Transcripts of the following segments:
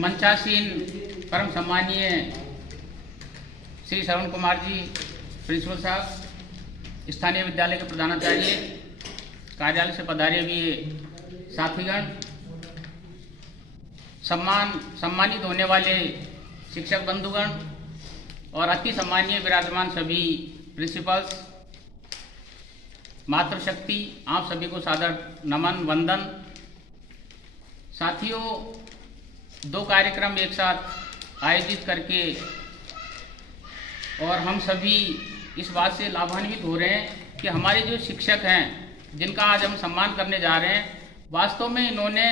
मंचासीन परम सम्मानीय श्री श्रवण कुमार जी प्रिंसिपल साहब, स्थानीय विद्यालय के प्रधानाचार्य, कार्यालय से पधारे हुए साथीगण, सम्मानित होने वाले शिक्षक बंधुगण और अति सम्मानीय विराजमान सभी प्रिंसिपल्स, मातृशक्ति, आप सभी को सादर नमन वंदन। साथियों, दो कार्यक्रम एक साथ आयोजित करके और हम सभी इस बात से लाभान्वित हो रहे हैं कि हमारे जो शिक्षक हैं जिनका आज हम सम्मान करने जा रहे हैं, वास्तव में इन्होंने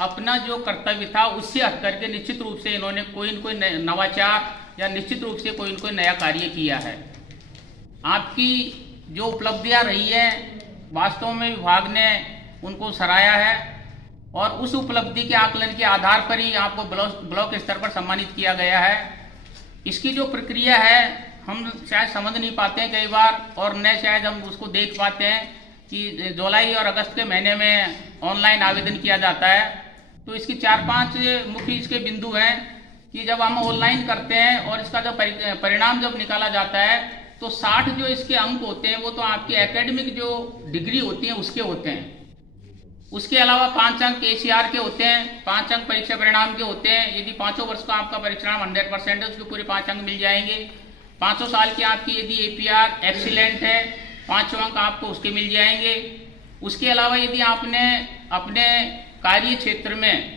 अपना जो कर्तव्य था उससे हट करके निश्चित रूप से इन्होंने कोई न कोई नवाचार या निश्चित रूप से कोई न कोई नया कार्य किया है। आपकी जो उपलब्धियां रही हैं, वास्तव में विभाग ने उनको सराहा है और उस उपलब्धि के आकलन के आधार पर ही आपको ब्लॉक स्तर पर सम्मानित किया गया है। इसकी जो प्रक्रिया है हम शायद समझ नहीं पाते हैं कई बार, और न शायद हम उसको देख पाते हैं कि जुलाई और अगस्त के महीने में ऑनलाइन आवेदन किया जाता है। तो इसकी 4-5 मुख्य इसके बिंदु हैं कि जब हम ऑनलाइन करते हैं और इसका जब परिणाम जब निकाला जाता है तो 60 जो इसके अंक होते हैं वो तो आपकी एकेडमिक जो डिग्री होती है उसके होते हैं। उसके अलावा 5 अंक ACR के होते हैं, 5 अंक परीक्षा परिणाम के होते हैं। यदि 5 वर्ष का आपका परिणाम 100% है, उसके पूरे 5 अंक मिल जाएंगे। 5 साल की आपकी यदि APR एक्सीलेंट है, 5 अंक आपको उसके मिल जाएंगे। उसके अलावा यदि आपने अपने कार्य क्षेत्र में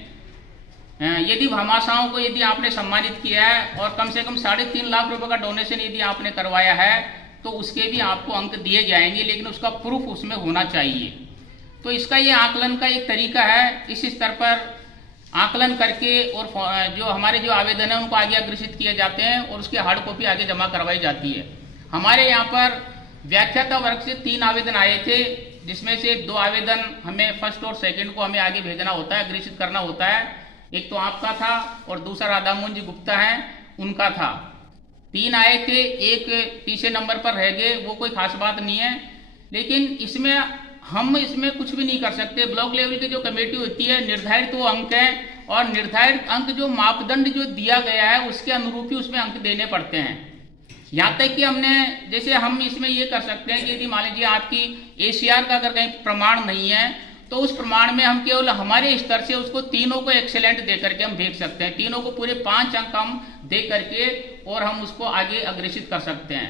यदि भामाशाहों को यदि आपने सम्मानित किया है और कम से कम 3.5 लाख रुपए का डोनेशन यदि आपने करवाया है तो उसके भी आपको अंक दिए जाएंगे, लेकिन उसका प्रूफ उसमें होना चाहिए। तो इसका ये आकलन का एक तरीका है। इस स्तर पर आकलन करके और जो हमारे जो आवेदन है उनको आगे अग्रेसित किए जाते हैं और उसकी हार्ड कॉपी आगे जमा करवाई जाती है। हमारे यहाँ पर व्याख्याता वर्ग से 3 आवेदन आए थे, जिसमें से 2 आवेदन हमें फर्स्ट और सेकंड को हमें आगे भेजना होता है, अग्रेसित करना होता है। एक तो आपका था और दूसरा राधामोहन जी गुप्ता हैं, उनका था। 3 आए थे, एक तीसरे नंबर पर रह गए, वो कोई खास बात नहीं है, लेकिन इसमें हम इसमें कुछ भी नहीं कर सकते। ब्लॉक लेवल की जो कमेटी होती है, निर्धारित वो अंक हैं और निर्धारित अंक जो मापदंड जो दिया गया है उसके अनुरूप ही उसमें अंक देने पड़ते हैं। यहाँ तक कि हमने जैसे हम इसमें ये कर सकते हैं कि यदि मान लीजिए आपकी ACR का अगर कहीं प्रमाण नहीं है तो उस प्रमाण में हम केवल हमारे स्तर से उसको तीनों को एक्सेलेंट दे करके हम भेज सकते हैं। तीनों को पूरे 5 अंक हम दे करके और हम उसको आगे अग्रेसित कर सकते हैं।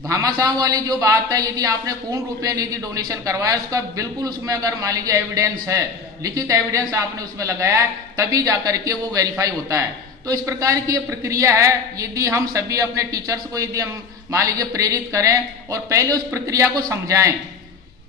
भामाशाह वाली जो बात है, यदि आपने पूर्ण रूप में यदि डोनेशन करवाया, उसका बिल्कुल उसमें अगर मान लीजिए एविडेंस है, लिखित एविडेंस आपने उसमें लगाया है, तभी जाकर के वो वेरीफाई होता है। तो इस प्रकार की ये प्रक्रिया है। यदि हम सभी अपने टीचर्स को यदि हम मान लीजिए प्रेरित करें और पहले उस प्रक्रिया को समझाएं।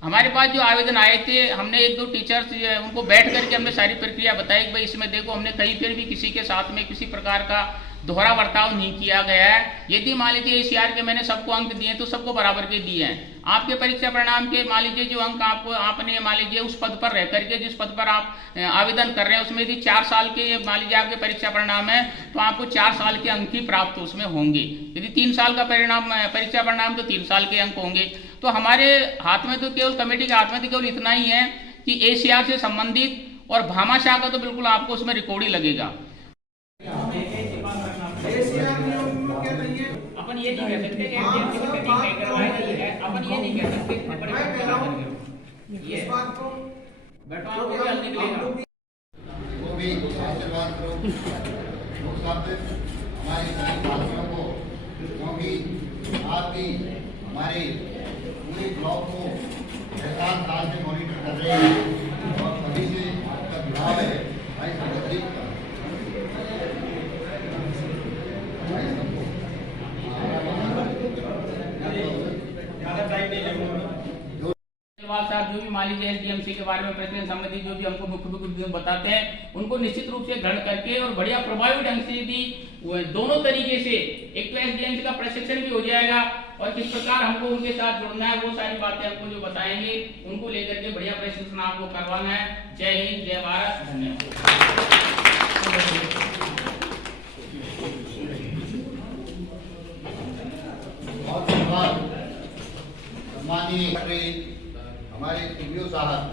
हमारे पास जो आवेदन आए थे, हमने 1-2 टीचर्स उनको बैठ करके हमने सारी प्रक्रिया बताई कि भाई इसमें देखो, हमने कहीं फिर भी किसी के साथ में किसी प्रकार का दोहरा बर्ताव नहीं किया गया है। यदि मान लीजिए ACR के मैंने सबको अंक दिए तो सबको बराबर के दिए हैं। आपके परीक्षा परिणाम के मान लीजिए जो अंक आपने मान लीजिए उस पद पर रह करके जिस पद पर आप आवेदन कर रहे हैं उसमें यदि 4 साल के मान लीजिए आपके परीक्षा परिणाम है तो आपको 4 साल के अंक ही प्राप्त उसमें होंगे। यदि 3 साल का परीक्षा परिणाम तो 3 साल के अंक होंगे। तो हमारे हाथ में तो केवल कमेटी के हाथ में तो केवल इतना ही है कि ACR से संबंधित और भामाशाह का तो बिल्कुल आपको उसमें रिकॉर्ड ही लगेगा। अपन ये नहीं कह सकते कि अपन ये नहीं कह सकते ये बात को बैठवा को भी हल निकलेगा। वो भी आशीर्वाद करो हमारे सभी साथियों को, क्योंकि आप भी हमारे पूरे ब्लॉक को 7 साल से मॉनिटर कर रहे हैं और सभी से आपका जुड़ाव है। भाई संगठित साहब जो भी मान लीजिए SDMC के बारे में प्रश्न संबंधी जो भी हमको मुख्य बताते हैं, उनको निश्चित रूप से ग्रहण करके और बढ़िया प्रभावी ढंग से यदि दोनों तरीके से, एक तो SDMC का प्रशिक्षण भी हो जाएगा और किस प्रकार हमको उनके साथ जुड़ना है, वो सारी बातें हमको जो बताएंगे उनको लेकर के बढ़िया प्रशिक्षण आपको करवाना है। जय हिंद, जय भारत, धन्यवाद। हमारे CBO साहब